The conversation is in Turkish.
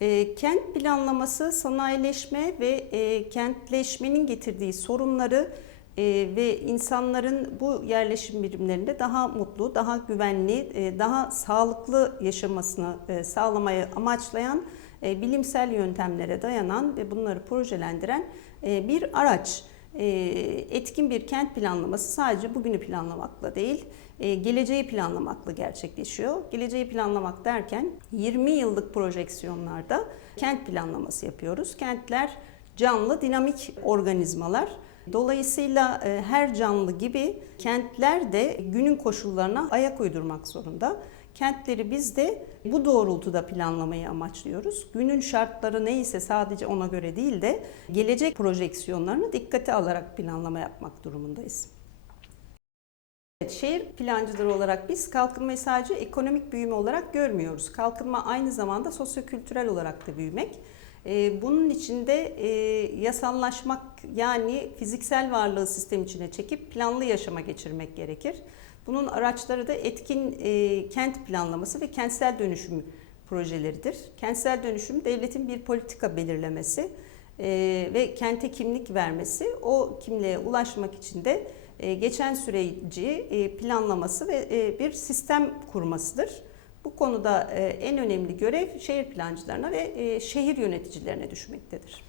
E, kent planlaması, sanayileşme ve e, kentleşmenin getirdiği sorunları e, ve insanların bu yerleşim birimlerinde daha mutlu, daha güvenli, e, daha sağlıklı yaşamasını e, sağlamayı amaçlayan e, bilimsel yöntemlere dayanan ve bunları projelendiren e, bir araç. E, etkin bir kent planlaması sadece bugünü planlamakla değil, e, geleceği planlamakla gerçekleşiyor. Geleceği planlamak derken 20 yıllık projeksiyonlarda kent planlaması yapıyoruz. Kentler canlı, dinamik organizmalar. Dolayısıyla e, her canlı gibi kentler de günün koşullarına ayak uydurmak zorunda. Kentleri biz de bu doğrultuda planlamayı amaçlıyoruz. Günün şartları neyse sadece ona göre değil de gelecek projeksiyonlarını dikkate alarak planlama yapmak durumundayız. Şehir plancıları olarak biz kalkınmayı sadece ekonomik büyüme olarak görmüyoruz. Kalkınma aynı zamanda sosyokültürel olarak da büyümek. Ee, Bunun içinde e, yasallaşmak yani fiziksel varlığı sistem içine çekip planlı yaşama geçirmek gerekir. Bunun araçları da etkin e, kent planlaması ve kentsel dönüşüm projeleridir. Kentsel dönüşüm devletin bir politika belirlemesi e, ve kente kimlik vermesi. O kimliğe ulaşmak için de geçen süreci e, planlaması ve e, bir sistem kurmasıdır. Bu konuda e, en önemli görev şehir plancılarına ve e, şehir yöneticilerine düşmektedir.